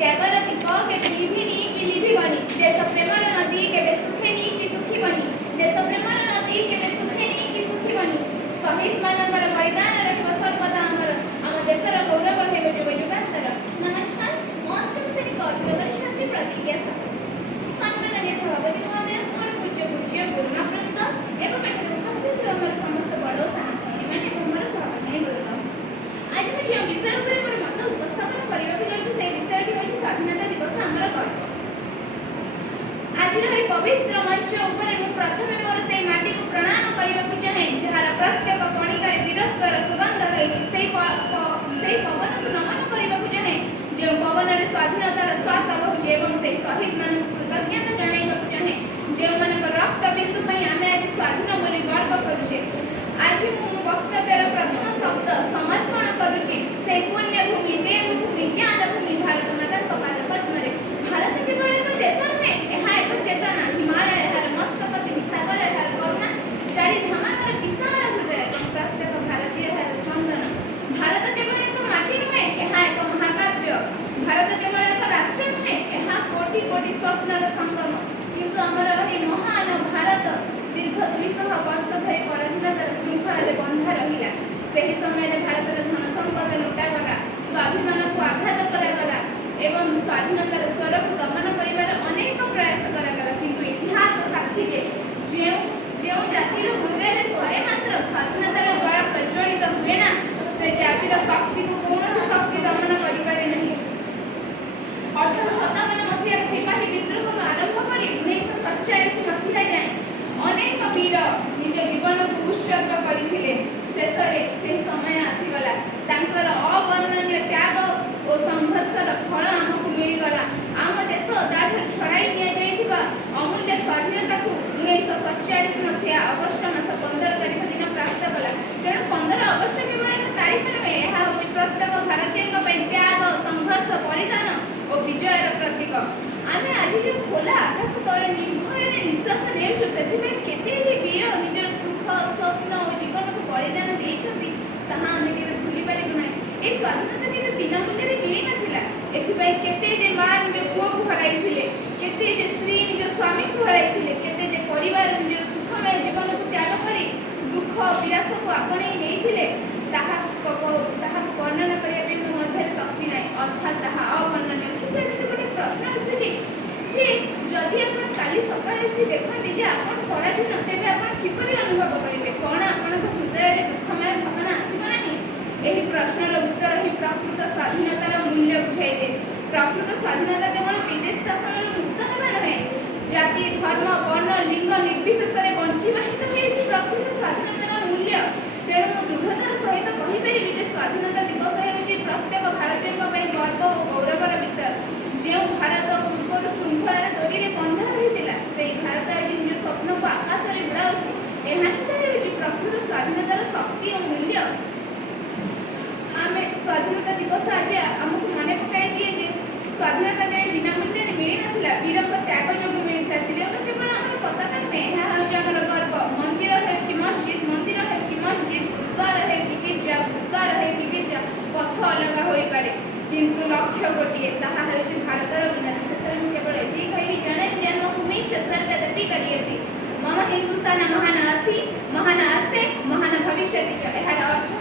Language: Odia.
त्यागर दीप केबे लिभिनी कि लिभिबनी देश प्रेमर नदी केबे सुखेनी कि सुखिबनी देश प्रेमर नदी केबे सुखेनी कि सुखिबनी शहीद मानकर बलिदान रहिब सर्वदा अमर आम देशर गौरव हेबे जुग जुगान्तर। नमस्कार मो अष्टम श्रेणी कविता छात्री प्रतिज्ञा साहू सम्माननीय सभापति महोदय मोर पूज्य पूज्य गुरुमावृंद एवं एठारे उपस्थित हमर समस्त बड़ साथी माने हमर सहकर्मी वृंद आज मैं जो विषय ऊपर मोर मत उपस्थापन करबा जाउछि से विषयटी होछि स्वाधीनता दिवस हमर गर्व। आज रे पवित्र मंच ऊपर मैं प्रथमे मोर से माटी को प्रणाम करबा चाहे जहार प्रत्येक कणिकार वीरत्वर सुगंध रही से पवन को नमन करबा चाहे जो पवन रे स्वाधीनतार श्वास बहुचे एवं से शहीद मान कृतज्ञता जणाइबा चाहे जो मान रक्त बिंदु पई आमे आज स्वाधीन बोली गर्व करूछे। आज मु वक्तव्यर प्रथम शब्द समर्पण करूछी से पुण्य भूमि देवभूमि ज्ञान भूमि भारत माता पाद पद्म रे। भारत केवल एक देश नुहे ଏହା ଏକ ଚେତନା ହିମାଳୟ ଏହାର ମସ୍ତକ ତିନି ସାଗର ଏହାର କରୁଣା ଚାରି ଧାମ ଏହାର ବିଶାଳ ହୃଦୟ ଏବଂ ପ୍ରତ୍ୟେକ ଭାରତୀୟ ଏହାର ସ୍ପନ୍ଦନ। ଭାରତ କେବଳ ଏକ ମାଟି ନୁହେଁ ଏହା ଏକ ମହାକାବ୍ୟ। ଭାରତ କେବଳ ଏକ ରାଷ୍ଟ୍ର ନୁହେଁ ଏହା କୋଟି କୋଟି ସ୍ୱପ୍ନର ସଙ୍ଗମ। କିନ୍ତୁ ଆମର ଏହି ମହାନ ଭାରତ ଦୀର୍ଘ 200 ବର୍ଷ ଧରି ପରାଧୀନତାର ଶୃଙ୍ଖଳାରେ ବନ୍ଧା ରହିଲା। ସେହି ସମୟରେ ଭାରତର ଧନ ସମ୍ପଦ ଲୁଟାଗଲା ସ୍ୱାଭିମାନକୁ ଆଘାତ କରାଗଲା ଏବଂ ସ୍ୱାଧୀନତାର ସ୍ୱରକୁ ଦମନ କରିବାର ଅନେକ ପ୍ରୟାସ କରାଗଲା। କିନ୍ତୁ ଇତିହାସ ସାକ୍ଷୀ ଯେ ଯେଉଁ ଜାତିର ହୃଦୟରେ ଥରେ ମାତ୍ର ସ୍ୱାଧୀନତାର ଜ୍ୱାଳା ପ୍ରଜ୍ୱଳିତ ହୁଏ ନା ସେ ଜାତିର ଶକ୍ତିକୁ କୌଣସି ଶକ୍ତି ଦମନ କରିପାରେ ନାହିଁ। 1857 ମସିହାର ସିପାହୀ ବିଦ୍ରୋହରୁ ଆରମ୍ଭ କରି 1947 ମସିହା ଯାଏଁ ଅନେକ ବୀର ନିଜ ଜୀବନକୁ ଉତ୍ସର୍ଗ କରିଥିଲେ। ଶେଷରେ ସେହି ସମୟ ଆସିଗଲା ତାଙ୍କର ଅବର୍ଣ୍ଣନୀୟ ତ୍ୟାଗ ଓ ସଂଘର୍ଷର ଫଳ ଆମକୁ ମିଳିଗଲା। ଆମ ଦେଶ ଦାଢ଼ରୁ ଛଡ଼ାଇ ନିଆଯାଇଥିବା ଅମୂଲ୍ୟ ସ୍ୱାଧୀନତାକୁ 1947 ମସିହା ଅଗଷ୍ଟ ମାସ 15 ତାରିଖ ଦିନ ପ୍ରାପ୍ତ କଲା। ତେଣୁ 15 ଅଗଷ୍ଟ କେବଳ ଏକ ତାରିଖ ନୁହେଁ ଏହା ହେଉଛି ପ୍ରତ୍ୟେକ ଭାରତୀୟଙ୍କ ପାଇଁ ତ୍ୟାଗ ସଂଘର୍ଷ ବଳିଦାନ ଓ ବିଜୟର ପ୍ରତୀକ। ଆମେ ଆଜି ଯେଉଁ ଖୋଲା ଆକାଶ ତଳେ ନିର୍ଭୟରେ ନିଶ୍ୱାସ ନେଉଛୁ ସେଥିପାଇଁ କେତେ ଯେ ବୀର ନିଜର ସୁଖ ସ୍ୱପ୍ନ ଓ ଜୀବନକୁ ବଳିଦାନ ଦେଇଛନ୍ତି ତାହା ଆମେ କେବେ ଭୁଲି ପାରିବୁ ନାହିଁ। ଏହି ସ୍ୱାଧୀନତା କେବେ ବିନା ମୂଲ୍ୟରେ ମିଳିନଥିଲା। ଏଥିପାଇଁ କେତେ ଯେ ମା ନିଜ ପୁଅକୁ ହରାଇଥିଲେ କେତେ ଯେ ସ୍ତ୍ରୀ ନିଜ ସ୍ୱାମୀକୁ ହରାଇଥିଲେ କେତେ ଯେ ପରିବାର ନିଜର ସୁଖମୟ ଜୀବନକୁ ତ୍ୟାଗ କରି ଦୁଃଖ ବିଳାସକୁ ଆପଣେଇ ନେଇଥିଲେ ତାହାକୁ ବର୍ଣ୍ଣନା କରିବା ପାଇଁ ମୋ ମଧ୍ୟରେ ଶକ୍ତି ନାହିଁ ଅର୍ଥାତ୍ ତାହା ଅବର୍ଣ୍ଣନୀୟ। କିନ୍ତୁ ଏମିତି ଗୋଟେ ପ୍ରଶ୍ନ ଉଠୁଛି ଯେ ଯଦି ଆପଣ କାଲି ସକାଳେ ଉଠି ଦେଖନ୍ତି ଯେ ଆପଣ ପରାଧୀନ ତେବେ ଆପଣ କିପରି ଅନୁଭବ କରିବେ? କ'ଣ ଆପଣଙ୍କ ହୃଦୟରେ ଦୁଃଖମୟ ଭାବନା ଆସିବ ନାହିଁ? ଏହି ପ୍ରଶ୍ନର ଉତ୍ତର ହିଁ ପ୍ରକୃତ ସ୍ୱାଧୀନତାର ମୂଲ୍ୟ ବୁଝାଇଦିଏ। ପ୍ରକୃତ ସ୍ୱାଧୀନତା କେବଳ ବିଦେଶୀ ଶାସନରୁ ମୁକ୍ତ ହେବା ନୁହେଁ ଜାତି ଧର୍ମ ବର୍ଣ୍ଣ ଲିଙ୍ଗ ନିର୍ବିଶେଷରେ ବଞ୍ଚିବା ହିଁ ତ ହେଉଛି ପ୍ରକୃତ ସ୍ୱାଧୀନତାର ମୂଲ୍ୟ। ତେଣୁ ମୁଁ ଦୃଢ଼ତାର ସହିତ କହିପାରିବି ଯେ ସ୍ୱାଧୀନତା ଦିବସ ହେଉଛି ପ୍ରତ୍ୟେକ ଭାରତୀୟଙ୍କ ପାଇଁ ଗର୍ବ ଓ ଗୌରବର ବିଷୟ। ଯେଉଁ ଭାରତ ପୂର୍ବରୁ ଶୃଙ୍ଖଳାର ଡୋରିରେ ବନ୍ଧା ରହିଥିଲା ସେହି ଭାରତ ଆଜି ନିଜ ସ୍ୱପ୍ନକୁ ଆକାଶରେ ଉଡ଼ାଉଛି। ଏହା ହିଁ ତ ହେଉଛି ପ୍ରକୃତ ସ୍ୱାଧୀନତାର ଶକ୍ତି ଓ ମୂଲ୍ୟ। ଆମେ ସ୍ୱାଧୀନତା ଦିବସ ଆଜି ଆମକୁ ମନେ ପକାଇ ଦିଏ ଯେ ସ୍ୱାଧୀନତା ଯାଏ ବିନା ମୂଲ୍ୟରେ ମିଳିନଥିଲା ବୀରଙ୍କ ତ୍ୟାଗ ଯୋଗୁଁ ମିଳିଥିଲା। ତ୍ରିରଙ୍ଗ କେବଳ ଆମର ପତାକା ନୁହେଁ ଏହା ହେଉଛି ଆମର ଗର୍ବ। ମନ୍ଦିର ହେଉ କି ମସଜିଦ୍ ଗୁରୁଦ୍ୱାର ହେଉ କି ଗିର୍ଜା ଗୁରୁଦ୍ୱାର ହେଉ କି ଗିର୍ଜା ପଥ ଅଲଗା ହୋଇପାରେ କିନ୍ତୁ ଲକ୍ଷ୍ୟ ଗୋଟିଏ ତାହା ହେଉଛି ଭାରତର ଉନ୍ନତି। ଶେଷରେ ମୁଁ କେବଳ ଏତିକି କହିବି ଜନନୀ ଜନ୍ମଭୂମି ସ୍ୱର୍ଗଦପି ଗରୀୟସୀ ମମ ହିନ୍ଦୁସ୍ତାନ ମହାନ ଆସି ମହାନ ଆସ୍ତେ ମହାନ ଭବିଷ୍ୟତି। ଏହାର ଅର୍ଥ